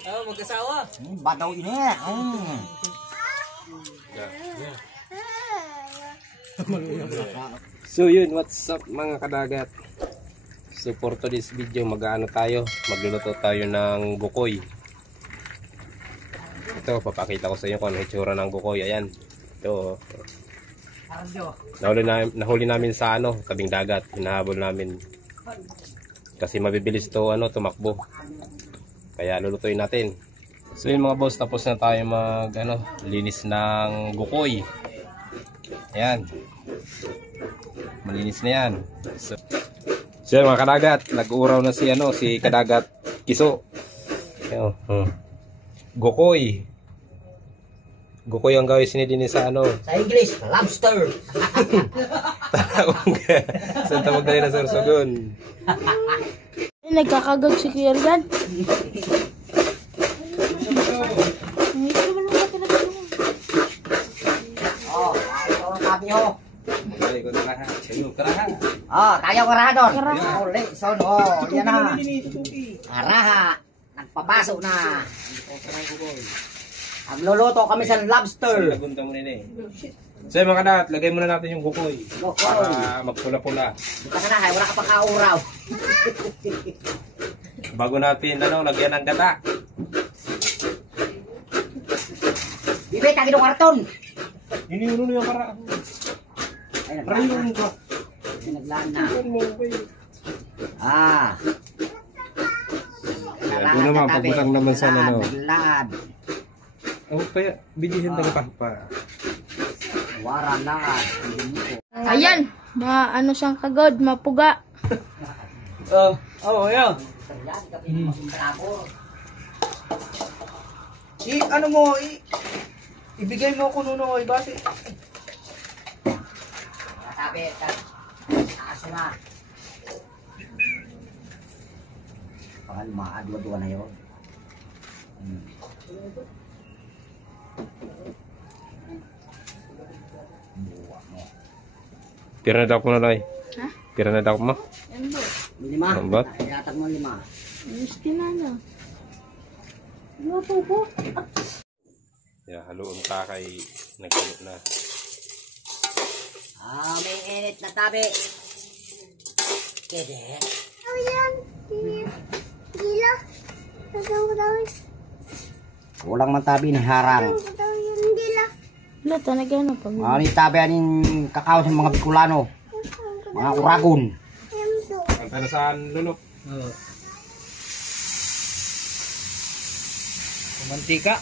Mag-asawa. Ba't daw ini? So yun, what's up mga kadagat? So for today's video, mag-ano tayo? Magluluto tayo ng bukoy. Ito, papakita ko sa inyo kung ano itsura ng bukoy. Ayan. Ito. Nahuli namin sa tabing dagat. Hinahabol namin. Kasi mabibilis to tumakbo. Kaya lulutuin natin. So yun mga boss, tapos na tayo linis ng bukoy. Ayan. Malinis na yan. So yun mga kadagat, nag-uuraw na si kadagat kiso. Gokoy. Gokoy ang gawin sinidin sa Sa English, lobster. Saan tawag na rin na sorsogon? Nagkakagag si Kuya Ergan. Tayo karador. Uli, son. Yan na. Araha. Nagpabaso na. Magluluto kami sa lobster. So mga kadagat, lagay muna natin yung bukoy. Para magpula-pula. Dito ka na, wala ka pa kauraw. Bago natin lagyan ng gata. Bibit, tagi ng karton. Iniuno yung para. Ay, naglaan ka. Naglaan na. Ito naman, pagbutang naman sa Naglaan. Kaya, bidihin tayo pa. Waralan. Ayan, siyang kagod, mapuga. Yan. Ibigay mo ko nuno ay base. Tabi, taas na. Pangal maadwa-dwa na yun. Pira na daw ko na lang. Ha? Pira na daw mo? Lima. Ambot? Ilatag mo 5. Miskin na. Ano po? Haluan ka kay nagkulo na. May init na tabi. Kede. Ayan. Gila. Kulang man tabi ni harang. Gila. Wala, talaga pa. Ni tabi aning kakao sa mga Bicolano. Mga uragon. Ang saan lulok? Mantika.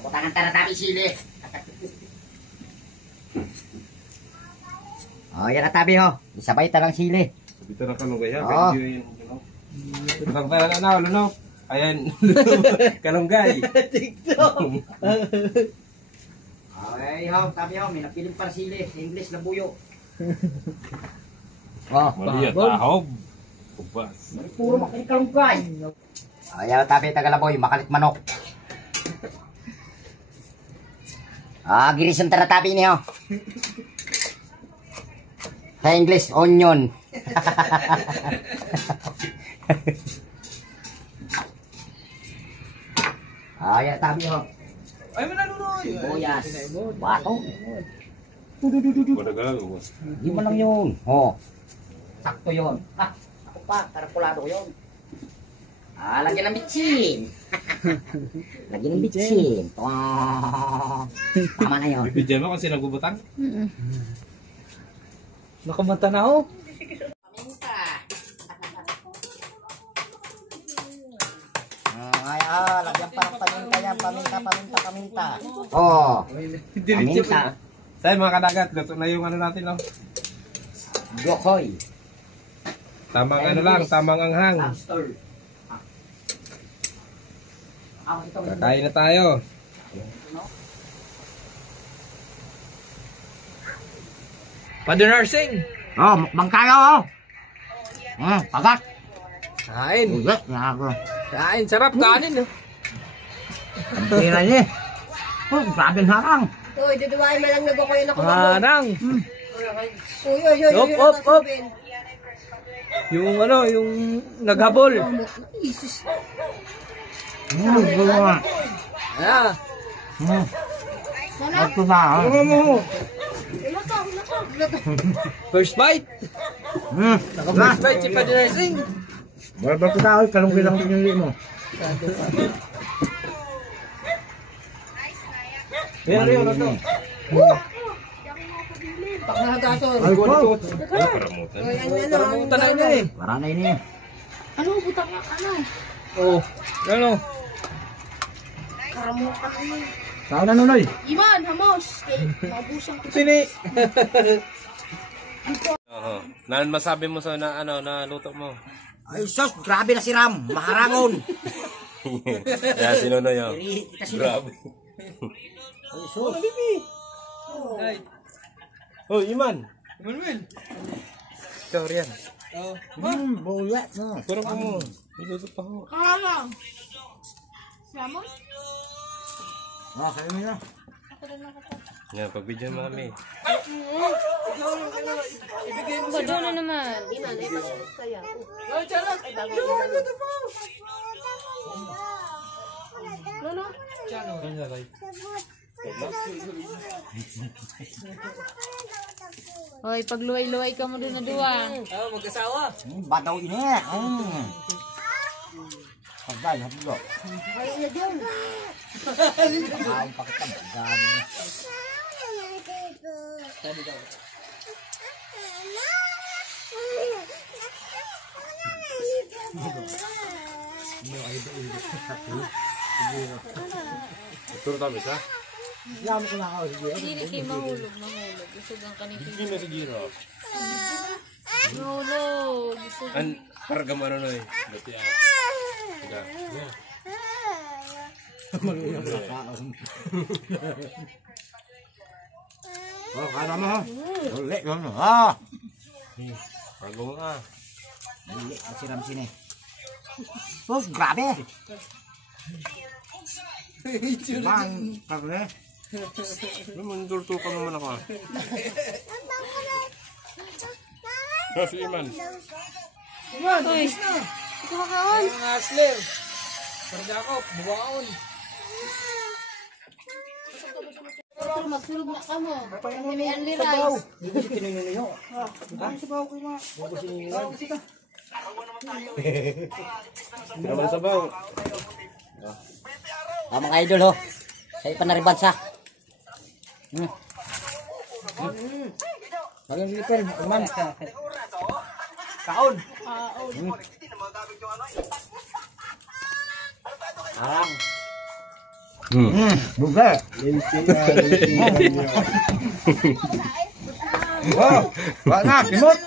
Butangan tara tabi sili. Yan na tabi Isabay talang sili. Dito na kalunggay ha. Oo. Butang tayo na lunok. Ayan. Kalunggay. TikTok. Okay, tabi may napiling para sili. English na buyo. Mali at ahob. Kubas. Puro makinig kalunggay. Yan na tabi Tagalaboy, makalit manok. Girisan tara tabi niyo. Sa English, onion. Yan tabi Ay, manalunoy. Sibuyas. Bato. Padagalago. Hindi mo lang yun. Sakto yun. Ako pa, karapulado ko yun. Lagyan ng bitsin. Lagyan ng bitsin. Tama na yun. Bibidyan mo kasi nagbubutang? Nakamanta na ako. Paminta. Lagyan pa ng paminta yan. Paminta. Paminta. Sa'yo mga kadagat, luto na yung natin Gokoy. Tamang tamang anghang. Lobster. Kakain na tayo. Father Nursing. Mukbang tayo pagat. Kain. Ugat na ako. Kain. Sarap kanin. Ang tira niya. Grabe ang harang. Uy, duduwain mo lang nag-ukoy na ko. Harang. Uy. Op. Yung ano, yung naghabol. Ah, Ito na, ha? first bite. Naka-first bite si Padre Narsing. Barbar ko na, kalungkin lang pinili mo. Yan, yan, ito. Ay, po. Paramutan na yun eh. Para na ini. Ano, butang na, ano? Oh, ano? Saan na nunoy? Iman, hamos. Kay, mabusang ko. Sini. Oo. Nan masabi mo sa na ano na luto mo? Ay, sus, grabe na si Ram. Maharangon. Yan sinunoy yo. Grabe. Ay, sus. Ay, Oh, Iman. Manuel. Ikaw riyan. Oh, Bulat na. Puro ko mo. Iluto pa ho. Kalang. Samon? Ah, kayo na. Yan, pag-video mo kami. Bado na naman. Lolo? Hoy, pagluway-luway ka mo doon na duwa. oh, mag-asawa. Bataw ini. Pagdal, hapdo. Ang pakitam. Dami. Turo tabi sa? Yaman ko na ako. Sige. Hindi kayo mahulog. Gusto ang kanito. Hindi na si Giro. Mahulog. Gusto An karga mo ano noy. Dati ah. Tiga. Oh, kaya mo ha. Ulit yun. Ah. Karga mo ah. Ulit si Ram sini. Sus, grabe. Bang, pagre. Lumundurto ka naman ako. Ah, si Iman. Iman, Uy. tapos na. kumakaon. Mga Asler. Parjakop, buwaon. Magsulog na ka mo. Kasi may only rice. Naman sabaw. Mga idol ho. Sa ipanaribansa. Magang lipin, man. Kaon. Arang. Buga. Wow, wala na, timot.